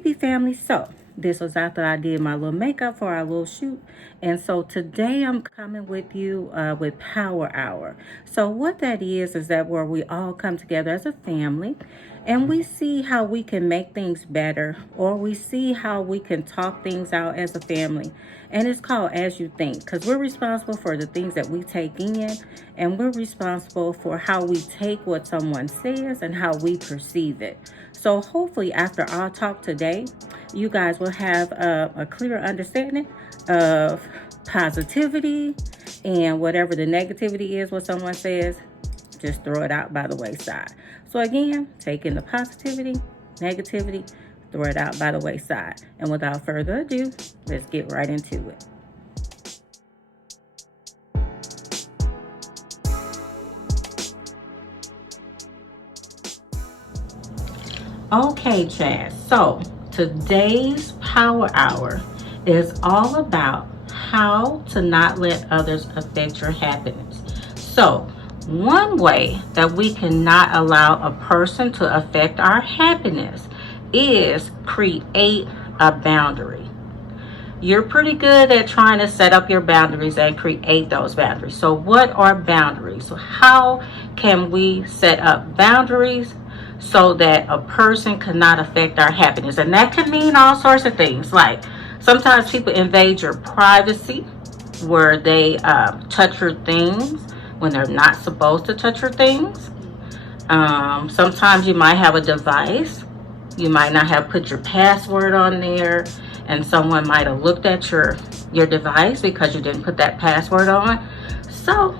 TP family. So this was after I did my little makeup for our little shoot. And so today I'm coming with you with Power Hour. So what that is that where we all come together as a family and we see how we can make things better, or we see how we can talk things out as a family. And it's called As You Think, because we're responsible for the things that we take in, and we're responsible for how we take what someone says and how we perceive it. So hopefully after our talk today, you guys will have a clear understanding of positivity, and whatever the negativity is, what someone says, just throw it out by the wayside. So again, take in the positivity, negativity, throw it out by the wayside. And without further ado, let's get right into it. Okay, Chad. So today's Power Hour is all about how to not let others affect your happiness. So one way that we cannot allow a person to affect our happiness is create a boundary. You're pretty good at trying to set up your boundaries and create those boundaries. So what are boundaries? So how can we set up boundaries so that a person cannot affect our happiness? And that can mean all sorts of things. Like sometimes people invade your privacy, where they touch your things when they're not supposed to touch your things. Sometimes you might have a device. You might not have put your password on there, and someone might have looked at your device because you didn't put that password on. So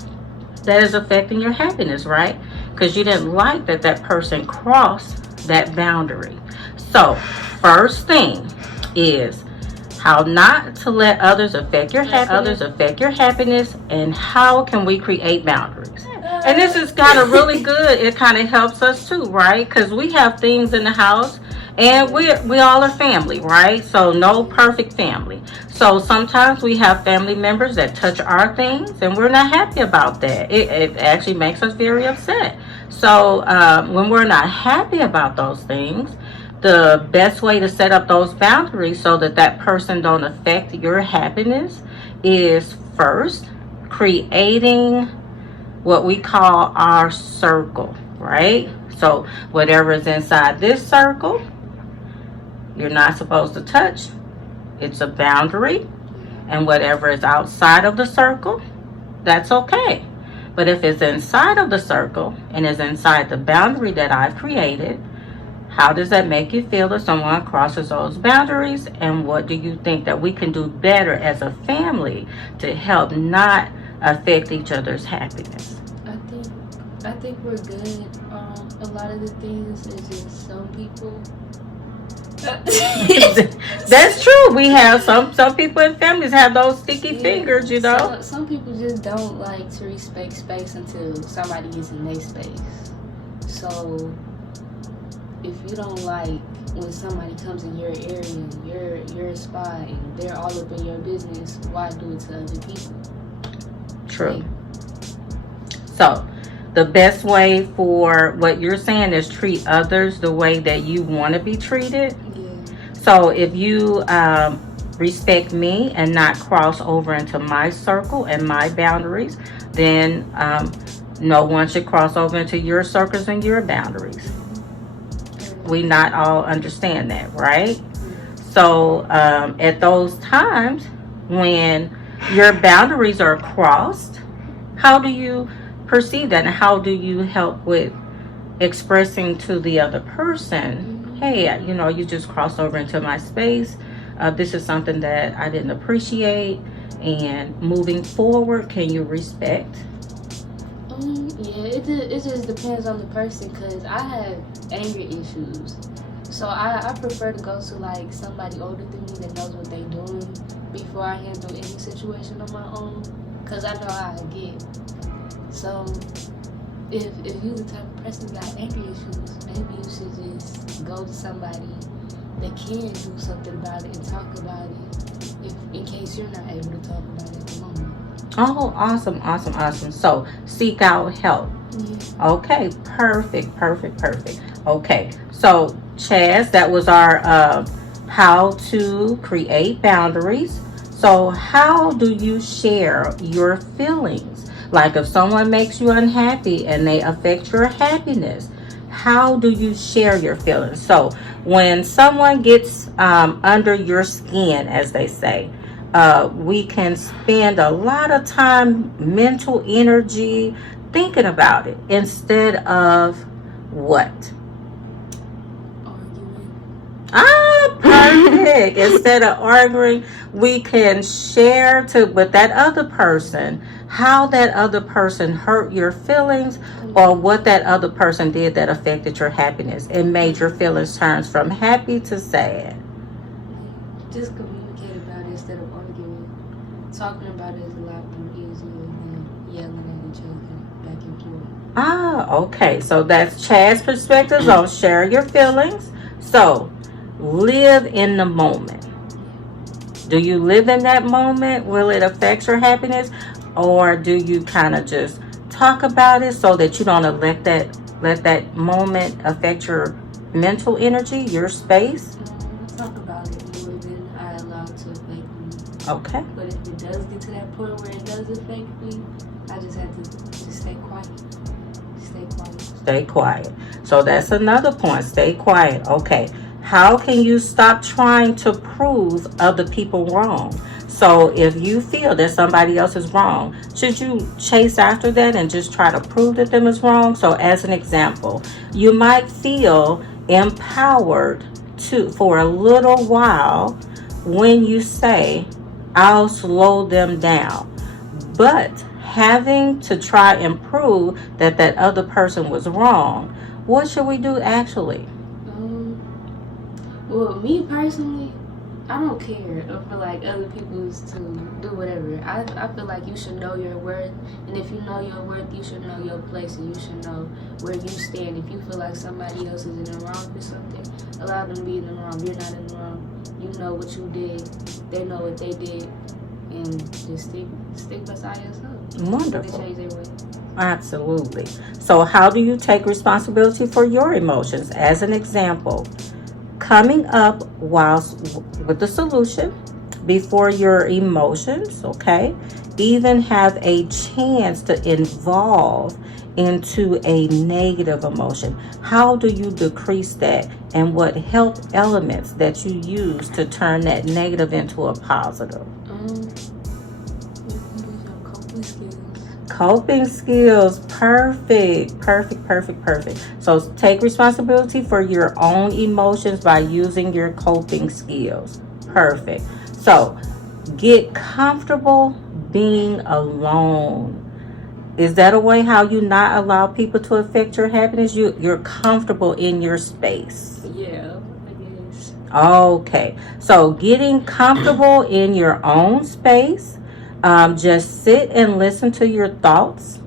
that is affecting your happiness, right? Because you didn't like that person crossed that boundary. So first thing is how not to let others affect your happiness, and how can we create boundaries. And this is kind of really good. It kind of helps us too, right? Because we have things in the house, and we all are family, right? So no perfect family. So sometimes we have family members that touch our things, and we're not happy about that. It actually makes us very upset. So when we're not happy about those things, the best way to set up those boundaries so that person don't affect your happiness is first creating what we call our circle, right? So whatever is inside this circle, you're not supposed to touch. It's a boundary. And whatever is outside of the circle, that's okay. But if it's inside of the circle and is inside the boundary that I've created, how does that make you feel if someone crosses those boundaries? And what do you think that we can do better as a family to help not affect each other's happiness? I think we're good. A lot of the things is just some people. That's true. We have some people in families have those sticky fingers, you know. Some people just don't like to respect space until somebody is in their space. So if you don't like when somebody comes in your area, your spot, and they're all up in your business, why do it to other people? True. So the best way for what you're saying is treat others the way that you want to be treated. Yeah. So if you respect me and not cross over into my circle and my boundaries, then no one should cross over into your circles and your boundaries. We not all understand that, right? So at those times when your boundaries are crossed, how do you perceive that, and how do you help with expressing to the other person, hey, you just crossed over into my space. This is something that I didn't appreciate, and moving forward, can you respect? Yeah, it just depends on the person, because I have anger issues. So I prefer to go to like somebody older than me that knows what they're doing before I handle any situation on my own, because I know how I get. So if you're the type of person that got anger issues, maybe you should just go to somebody that can do something about it and talk about it, in case you're not able to talk about it at the moment. Oh, awesome. So seek out help. Yeah. Okay, perfect. Okay, so Chaz, that was our how to create boundaries. So, how do you share your feelings? Like if someone makes you unhappy and they affect your happiness, how do you share your feelings? So, when someone gets under your skin, as they say, we can spend a lot of time, mental energy, thinking about it instead of what? Perfect. Instead of arguing, we can share with that other person how that other person hurt your feelings or what that other person did that affected your happiness and made your feelings turn from happy to sad. Just communicate about it instead of arguing. Talking about it is a lot more easier than yelling at each other back and forth. Okay. So that's Chad's perspective on share your feelings. So live in the moment. Do you live in that moment? Will it affect your happiness? Or do you kind of just talk about it so that you don't let that moment affect your mental energy, your space? Talk about it more than I allow to affect me. Okay. But if it does get to that point where it does affect me, I just have to just stay quiet. Stay quiet. So that's another point. Stay quiet. Okay. How can you stop trying to prove other people wrong? So if you feel that somebody else is wrong, should you chase after that and just try to prove that them is wrong? So as an example, you might feel empowered for a little while when you say, I'll slow them down. But having to try and prove that other person was wrong, what should we do actually? Well, me personally, I don't care for like other people's to do whatever. I feel like you should know your worth, and if you know your worth, you should know your place, and you should know where you stand. If you feel like somebody else is in the wrong for something, allow them to be in the wrong. You're not in the wrong. You know what you did. They know what they did, and just stick beside yourself. Wonderful. Change their way. Absolutely. So how do you take responsibility for your emotions? As an example, coming up with the solution before your emotions, okay? Even have a chance to evolve into a negative emotion. How do you decrease that? And what help elements that you use to turn that negative into a positive? Coping skills. Perfect. So take responsibility for your own emotions by using your coping skills. Perfect. So get comfortable being alone. Is that a way how you not allow people to affect your happiness? You're comfortable in your space. Yeah, I guess. Okay. So getting comfortable in your own space. Just sit and listen to your thoughts.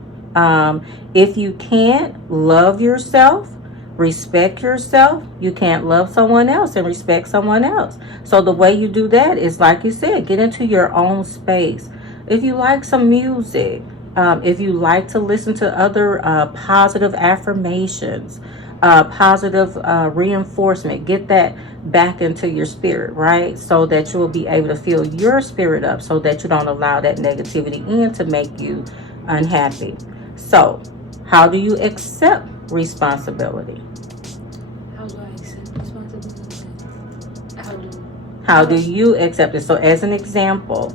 If you can't love yourself, respect yourself, you can't love someone else and respect someone else. So the way you do that is, like you said, get into your own space. If you like some music, if you like to listen to other positive affirmations, positive reinforcement, get that back into your spirit, right? So that you will be able to fill your spirit up so that you don't allow that negativity in to make you unhappy. So how do you accept responsibility? How do I accept responsibility? How do you accept it? So as an example,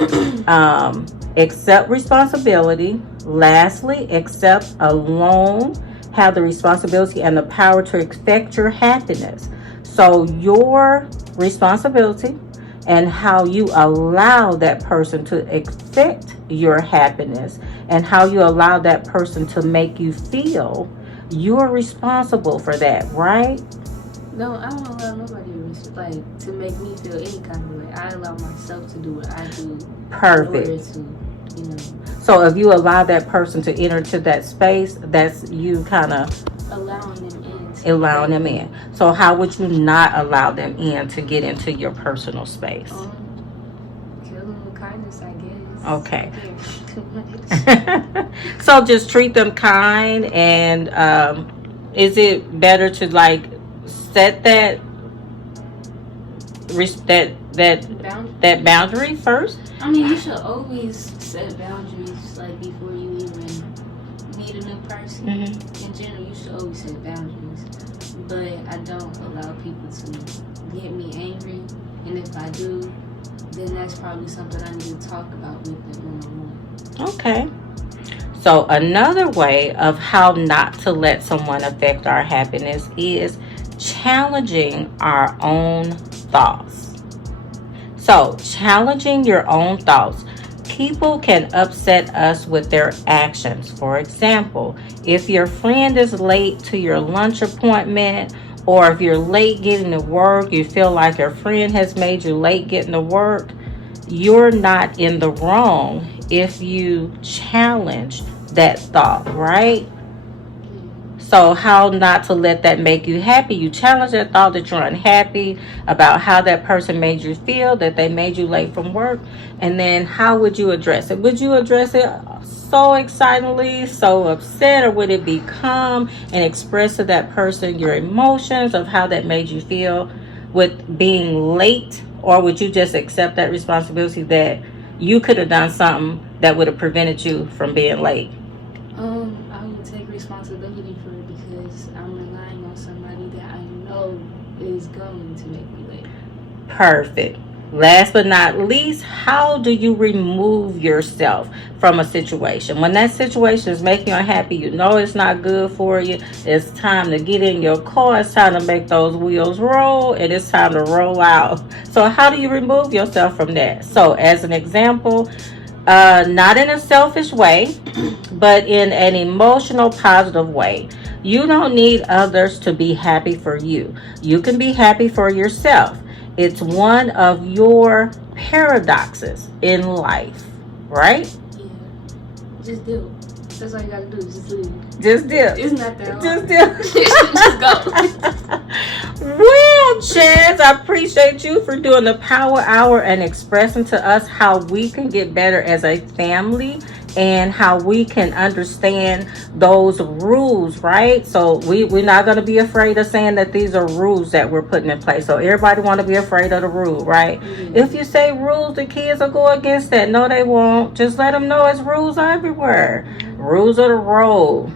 accept responsibility. Lastly, accept alone, have the responsibility and the power to affect your happiness. So your responsibility and how you allow that person to affect your happiness and how you allow that person to make you feel, you're responsible for that, right? No, I don't allow nobody to make me feel any kind of way. I allow myself to do what I do. Perfect. In order to, So if you allow that person to enter to that space, that's you kind of allowing them in. So how would you not allow them in to get into your personal space? Kill them with kindness, I guess. Okay. So just treat them kind, and is it better to like set that Boundary. boundary first. I mean, you should always set boundaries, like before you even meet a new person. Mm-hmm. In general, you should always set boundaries. But I don't allow people to get me angry, and if I do, then that's probably something I need to talk about with them one-on-one. Okay. So another way of how not to let someone affect our happiness is challenging our own thoughts. So challenging your own thoughts. People can upset us with their actions. For example, if your friend is late to your lunch appointment, or if you're late getting to work, you feel like your friend has made you late getting to work, you're not in the wrong if you challenge that thought, right? So how not to let that make you happy? You challenge that thought that you're unhappy about how that person made you feel, that they made you late from work, and then how would you address it? Would you address it so excitedly, so upset, or would it be calm and express to that person your emotions of how that made you feel with being late? Or would you just accept that responsibility that you could have done something that would have prevented you from being late? I would take responsibility for it because I'm relying on somebody that I know is going to make me late. Perfect. Last but not least, how do you remove yourself from a situation? When that situation is making you unhappy, you know it's not good for you. It's time to get in your car. It's time to make those wheels roll, and it's time to roll out. So how do you remove yourself from that? So as an example, not in a selfish way, but in an emotional, positive way. You don't need others to be happy for you. You can be happy for yourself. It's one of your paradoxes in life, right? Yeah. Just do. That's all you gotta do. Just leave. Just do. It's not that hard. Just do. Just go. Well, Chaz, I appreciate you for doing the Power Hour and expressing to us how we can get better as a family and how we can understand those rules, right? So we're not going to be afraid of saying that these are rules that we're putting in place. So everybody want to be afraid of the rule, right? Mm-hmm. If you say rules, the kids will go against that. No, they won't. Just let them know it's rules everywhere. Rules of the road.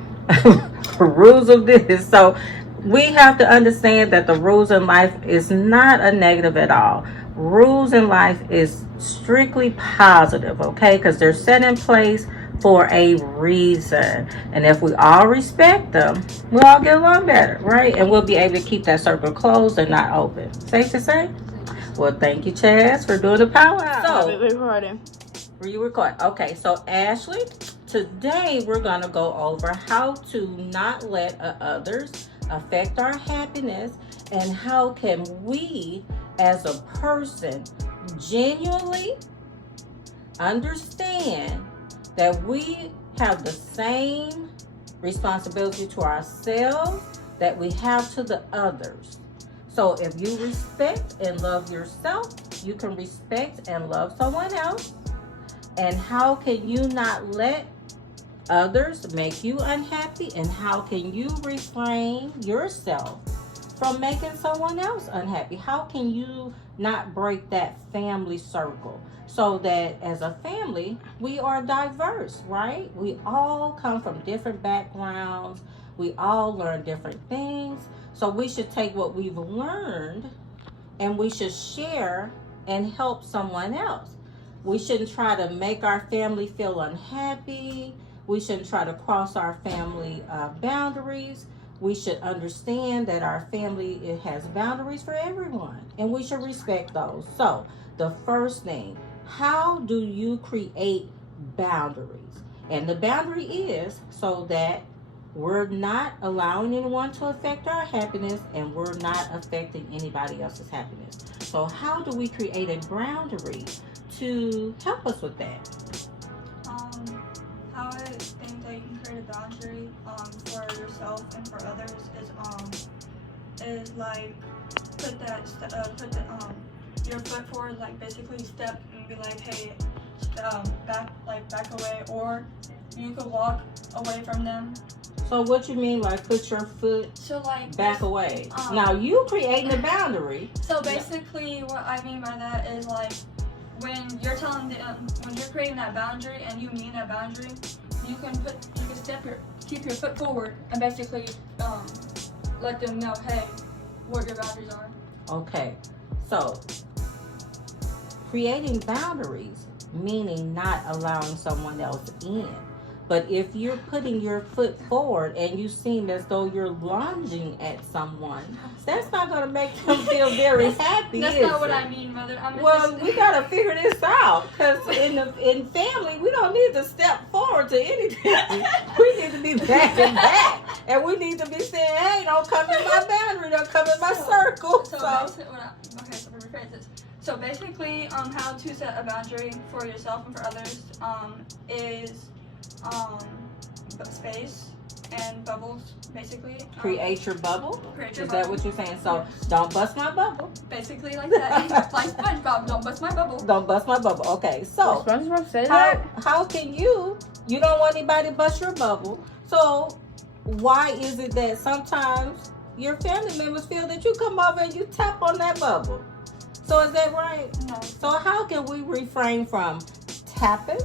Rules of this. So we have to understand that the rules in life is not a negative at all. Rules in life is strictly positive, okay? Because they're set in place for a reason. And if we all respect them, we'll all get along better, right? And we'll be able to keep that circle closed and not open. Safe to say? Well, thank you, Chaz, for doing the Power Hour. So, recording. Were you recording? Okay, so Ashley, today we're going to go over how to not let others affect our happiness, and how can we as a person genuinely understand that we have the same responsibility to ourselves that we have to the others. So if you respect and love yourself, you can respect and love someone else. And how can you not let others make you unhappy, and how can you refrain yourself from making someone else unhappy? How can you not break that family circle? So that as a family, we are diverse, right? We all come from different backgrounds. We all learn different things. So we should take what we've learned and we should share and help someone else. We shouldn't try to make our family feel unhappy. We shouldn't try to cross our family boundaries. We should understand that our family, it has boundaries for everyone, and we should respect those. So the first thing, how do you create boundaries? And the boundary is so that we're not allowing anyone to affect our happiness, and we're not affecting anybody else's happiness. So how do we create a boundary to help us with that? How I think that you can create a boundary for yourself and for others is like put your foot forward, like basically step and be like, hey, back away, or you could walk away from them So what you mean, like put your foot So like back away? Um, Now you creating a boundary. So basically, what I mean by that is like when you're telling them, when you're creating that boundary and you mean that boundary, you can keep your foot forward and basically let them know, hey, what your boundaries are. Okay, so creating boundaries meaning not allowing someone else in. But if you're putting your foot forward and you seem as though you're lunging at someone, that's not going to make them feel very happy. That's is not what it? I mean, Mother. I mean, Well, we gotta figure this out because in family we don't need to step forward to anything. We need to be backing back, and we need to be saying, "Hey, don't come in my boundary, don't come in my circle." So rephrase this. So basically, how to set a boundary for yourself and for others is space and bubbles, basically. Create your bubble. Create your Is bubble. that what you're saying? So don't bust my bubble. Basically like that. Like SpongeBob, don't bust my bubble. Don't bust my bubble. Okay, so SpongeBob say that? how can you don't want anybody to bust your bubble? So why is it that sometimes your family members feel that you come over and you tap on that bubble? So is that right? No. So how can we refrain from tapping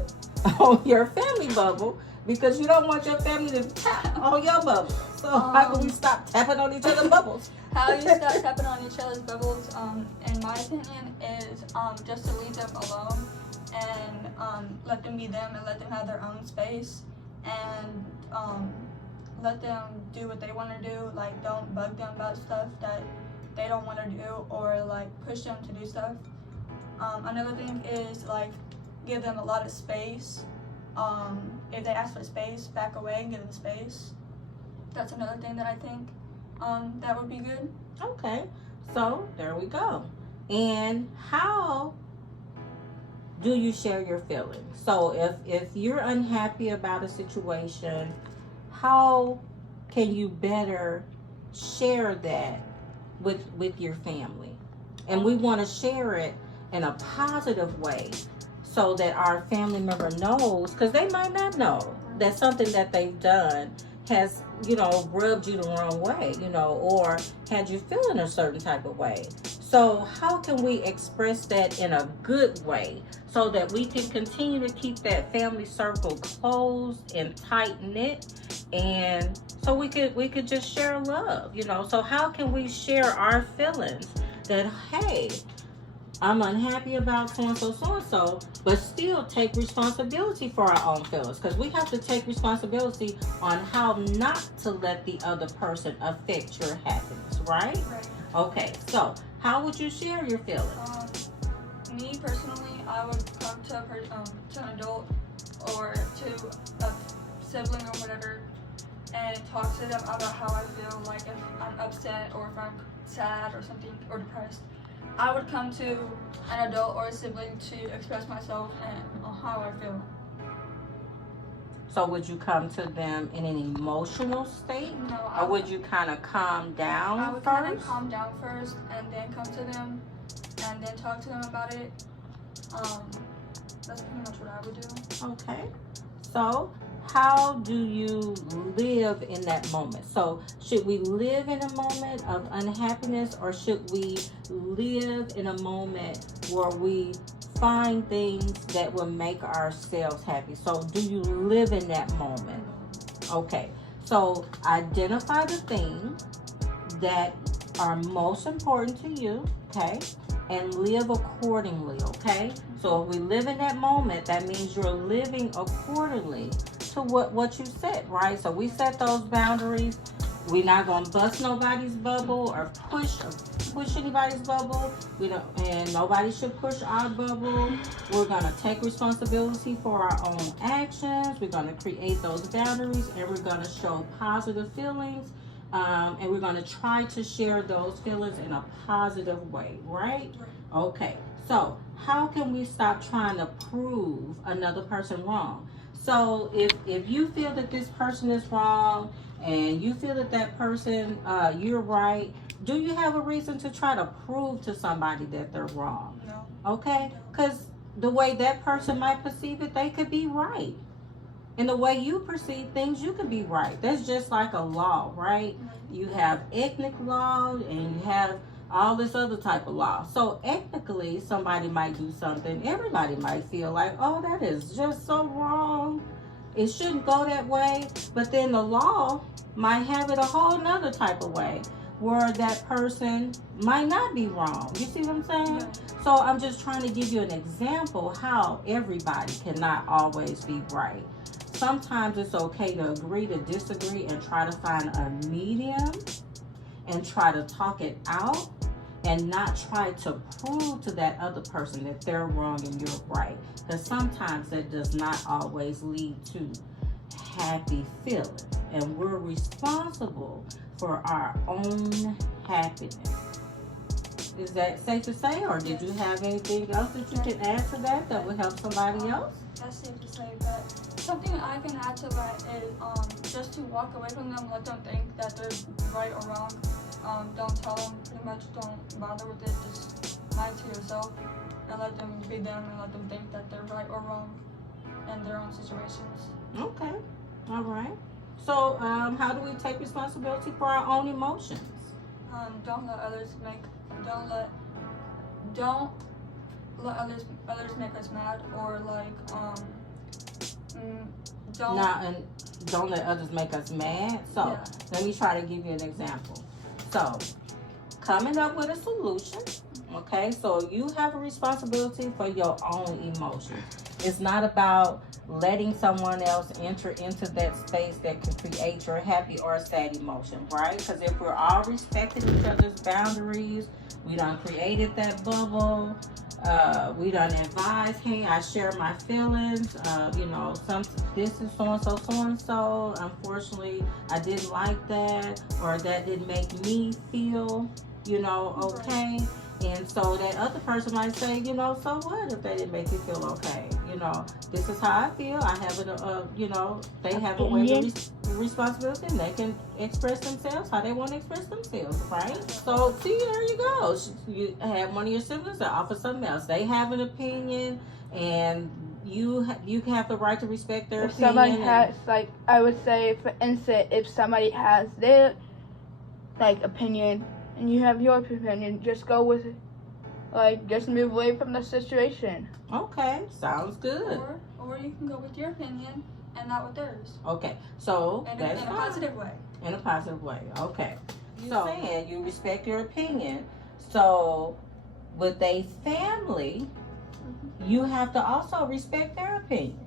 on your family bubble because you don't want your family to tap on your bubble? So how can we stop tapping on each other's bubbles? How you stop tapping on each other's bubbles, in my opinion, is just to leave them alone and let them be them and let them have their own space and let them do what they want to do. Like, don't bug them about stuff that they don't want to do or like push them to do stuff. Another thing is like give them a lot of space. If they ask for space, back away and give them space. That's another thing that I think that would be good. Okay, so there we go. And how do you share your feelings? So if you're unhappy about a situation, how can you better share that with your family? And we want to share it in a positive way so that our family member knows, because they might not know that something that they've done has, rubbed you the wrong way, or had you feeling a certain type of way. So how can we express that in a good way so that we can continue to keep that family circle closed and tight knit, and so we could just share love, So how can we share our feelings that, hey, I'm unhappy about so-and-so, but still take responsibility for our own feelings, because we have to take responsibility on how not to let the other person affect your happiness, right? Right. Okay, so how would you share your feelings? Me personally, I would come to an adult or to a sibling or whatever and talk to them about how I feel, like if I'm upset or if I'm sad or something or depressed. I would come to an adult or a sibling to express myself and how I feel. So would you come to them in an emotional state? No, Or would you kind of calm down I would first? kind of calm down first and then come to them and then talk to them about it. That's pretty much what I would do. Okay. So how do you live in that moment? So should we live in a moment of unhappiness, or should we live in a moment where we find things that will make ourselves happy? So do you live in that moment? Okay. So identify the things that are most important to you, okay? And live accordingly, okay? So if we live in that moment, that means you're living accordingly to what you set, right? So we set those boundaries. We're not gonna bust nobody's bubble or push anybody's bubble. And nobody should push our bubble. We're gonna take responsibility for our own actions. We're gonna create those boundaries, and we're gonna show positive feelings. And we're gonna try to share those feelings in a positive way, right? Okay. So how can we stop trying to prove another person wrong? So if you feel that this person is wrong and you feel that person, you're right, do you have a reason to try to prove to somebody that they're wrong? No. Okay? Because the way that person might perceive it, they could be right. And the way you perceive things, you could be right. That's just like a law, right? You have ethnic law and you have all this other type of law. So ethnically, somebody might do something. Everybody might feel like, oh, that is just so wrong. It shouldn't go that way. But then the law might have it a whole nother type of way where that person might not be wrong. You see what I'm saying? Yeah. So I'm just trying to give you an example how everybody cannot always be right. Sometimes it's okay to agree to disagree and try to find a medium and try to talk it out and not try to prove to that other person that they're wrong and you're right. Because sometimes that does not always lead to happy feelings. And we're responsible for our own happiness. Is that safe to say, or did you have anything else that you can add to that would help somebody else? That's safe to say, but something I can add to that is just to walk away from them, let them think that they're right or wrong. Don't tell them, pretty much don't bother with it, just lie to yourself and let them be them and let them think that they're right or wrong in their own situations. Okay, all right. So how do we take responsibility for our own emotions? Don't let others make us mad, or Don't let others make us mad. So Yeah. let me try to give you an example. So coming up with a solution. Okay, so you have a responsibility for your own emotions. It's not about letting someone else enter into that space that can create your happy or sad emotion, right? Because if we're all respecting each other's boundaries, we done created that bubble. We done advised, hey, I share my feelings. This is so-and-so. Unfortunately, I didn't like that, or that didn't make me feel, okay. And so that other person might say, so what if they didn't make you feel okay? This is how I feel. I have they have a way of responsibility, and they can express themselves how they want to express themselves, right? So, see, there you go. You have one of your siblings that offer something else. They have an opinion, and you have the right to respect their opinion. Somebody has, I would say, for instance, if somebody has their, opinion, and you have your opinion, just go with it. Just move away from the situation. Okay, sounds good. Or you can go with your opinion and not with theirs. Okay, so In that's a fine. positive way. In a positive way, okay. So saying you respect your opinion. So with a family, you have to also respect their opinion.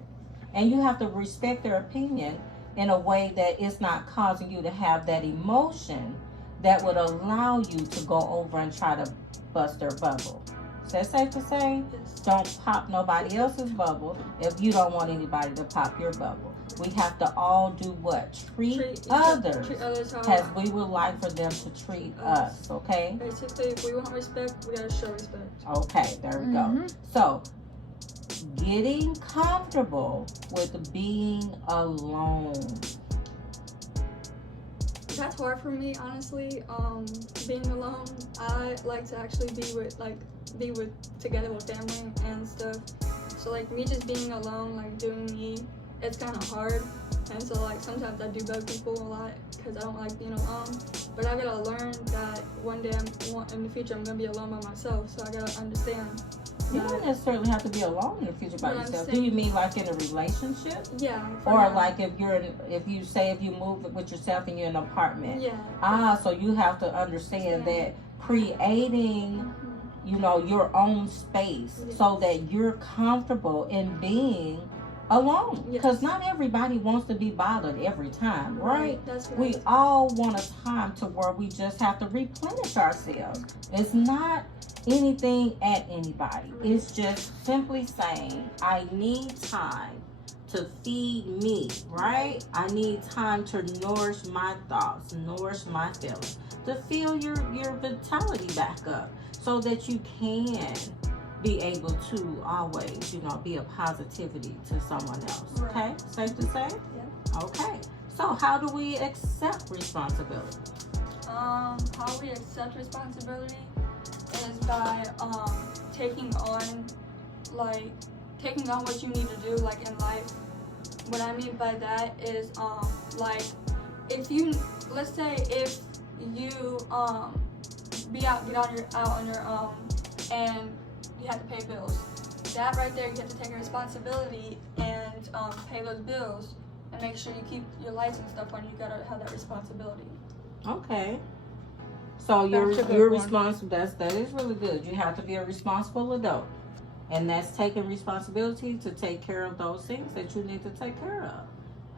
And you have to respect their opinion in a way that it's not causing you to have that emotion that would allow you to go over and try to bust their bubble. Is that safe to say? Yes. Don't pop nobody else's bubble if you don't want anybody to pop your bubble. We have to all do what? Treat others how as we would like for them to treat us, okay? Basically, if we want respect, we gotta show respect. Okay, there we go. So, getting comfortable with being alone. That's hard for me, honestly. Being alone, I like to actually be together with family and stuff. So me just being alone, doing me, it's kind of hard. And so sometimes I do bug people a lot because I don't like being alone. But I gotta learn that one day in the future I'm gonna be alone by myself. So I gotta understand. You don't necessarily have to be alone in the future by yourself. Do you mean in a relationship? Yeah. Or if you move with yourself and you're in an apartment. Yeah. So you have to understand that creating, your own space so that you're comfortable in being alone. Because not everybody wants to be bothered every time, right? That's right. We all want a time to where we just have to replenish ourselves. It's not anything at anybody. It's just simply saying, I need time to feed me, right? I need time to nourish my thoughts, nourish my feelings, to fill your vitality back up so that you can be able to always, be a positivity to someone else. Okay? Safe to say? Yeah. Okay. So how do we accept responsibility? How we accept responsibility is by taking on what you need to do in life, what I mean by that is like if you, let's say if you get on your own and you have to pay bills, that right there you have to take a responsibility and pay those bills and make sure you keep your lights and stuff on. You gotta have that responsibility. Okay. So That's a good you're one. responsible. That is really good. You have to be a responsible adult, and that's taking responsibility to take care of those things that you need to take care of.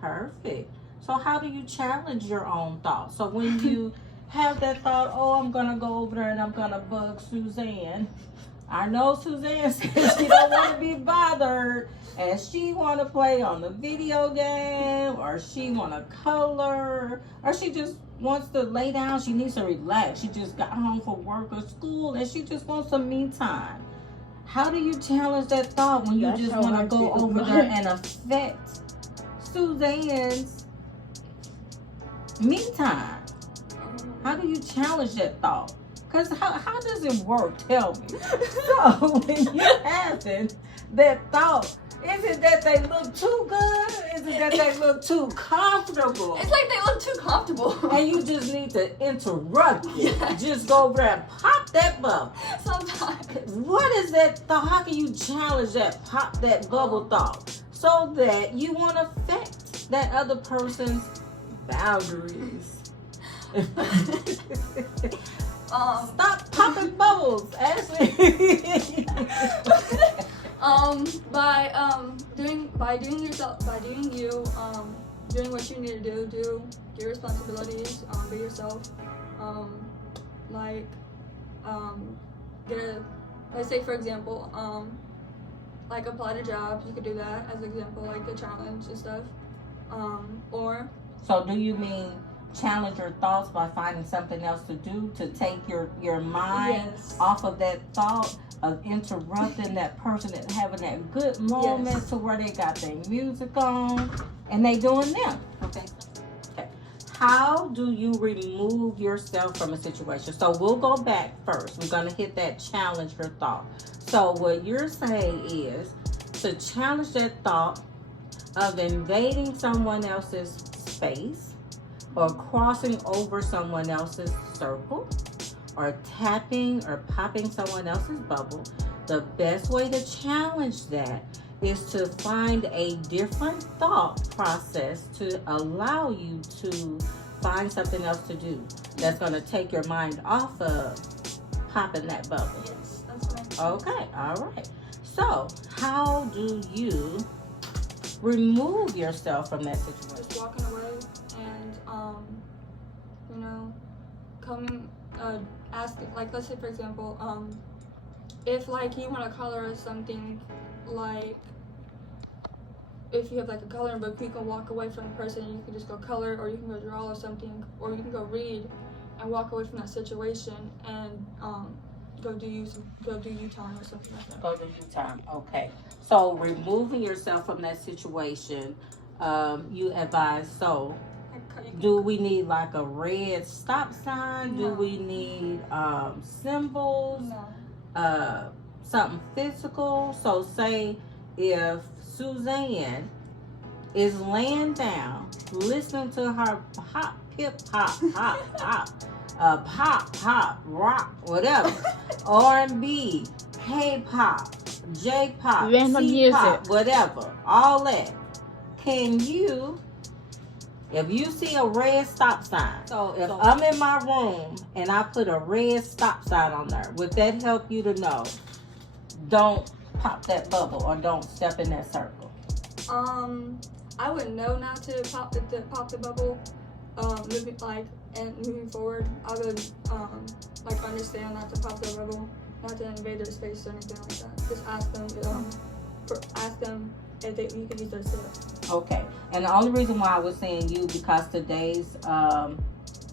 Perfect. So how do you challenge your own thoughts? So when you have that thought, oh, I'm gonna go over there and I'm gonna bug Suzanne. I know Suzanne says she don't want to be bothered, and she want to play on the video game, or she want to color, or she just wants to lay down. She needs to relax. She just got home from work or school, and she just wants some me time. How do you challenge that thought when you That's just how want I to go feel over about there it. and affect Suzanne's me time? How do you challenge that thought? Because how does it work? Tell me. So when you're having that thought, is it that they look too good? Is it that they look too comfortable? It's like they look too comfortable. And you just need to interrupt it. Yeah. Just go over there and pop that bubble. Sometimes. What is that thought? How can you challenge that, pop that bubble thought, so that you won't affect that other person's boundaries? Stop popping bubbles, Ashley. Doing what you need to do your responsibilities, be yourself. Let's say for example, like apply to jobs. You could do that as an example, like the challenge and stuff. Or So do you mean challenge your thoughts by finding something else to do to take your mind yes. off of that thought of interrupting that person and having that good moment Yes. to where they got their music on and they doing them. Okay. How do you remove yourself from a situation? So we'll go back first. We're going to hit that challenge your thought. So what you're saying is to challenge that thought of invading someone else's space, or crossing over someone else's circle, or tapping or popping someone else's bubble. The best way to challenge that is to find a different thought process to allow you to find something else to do that's going to take your mind off of popping that bubble. yes, that's what I'm Okay, all right. So how do you remove yourself from that situation? just walking away and coming asking, like let's say for example, if like you want to color or something, like if you have like a coloring book, you can walk away from the person and you can just go color, or you can go draw or something, or you can go read and walk away from that situation and go do you time or something like that. Go to you time. Okay. So removing yourself from that situation, you advise. So do we need like a red stop sign? Do No. we need symbols? No. Something physical? So say if Suzanne is laying down, listening to her pop, hip hop, pop, rock, whatever, R&B, K-pop, J-pop, Random C-pop, music. whatever, all that. Can you, if you see a red stop sign, so if I'm in my room and I put a red stop sign on there, would that help you to know, don't pop that bubble or don't step in that circle? I would know not to pop the bubble. Moving forward, I would understand not to pop the bubble, not to invade their space or anything like that. Just ask them if you could use their stuff. Okay, and the only reason why I was saying you, because today's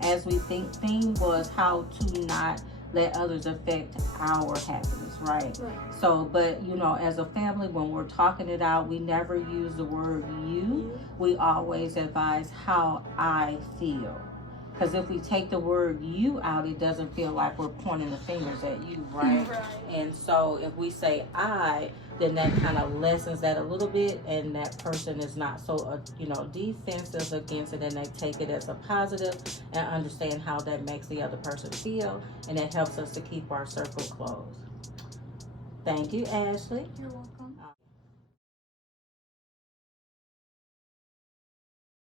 as we think theme was how to not let others affect our happiness, right? Right. So, but as a family, when we're talking it out, we never use the word you. We always advise how I feel. Because if we take the word you out, it doesn't feel like we're pointing the fingers at you, right? Right. And so if we say I, then that kind of lessens that a little bit, and that person is not so defensive against it, and they take it as a positive and understand how that makes the other person feel, and it helps us to keep our circle closed. Thank you, Ashley. You're welcome.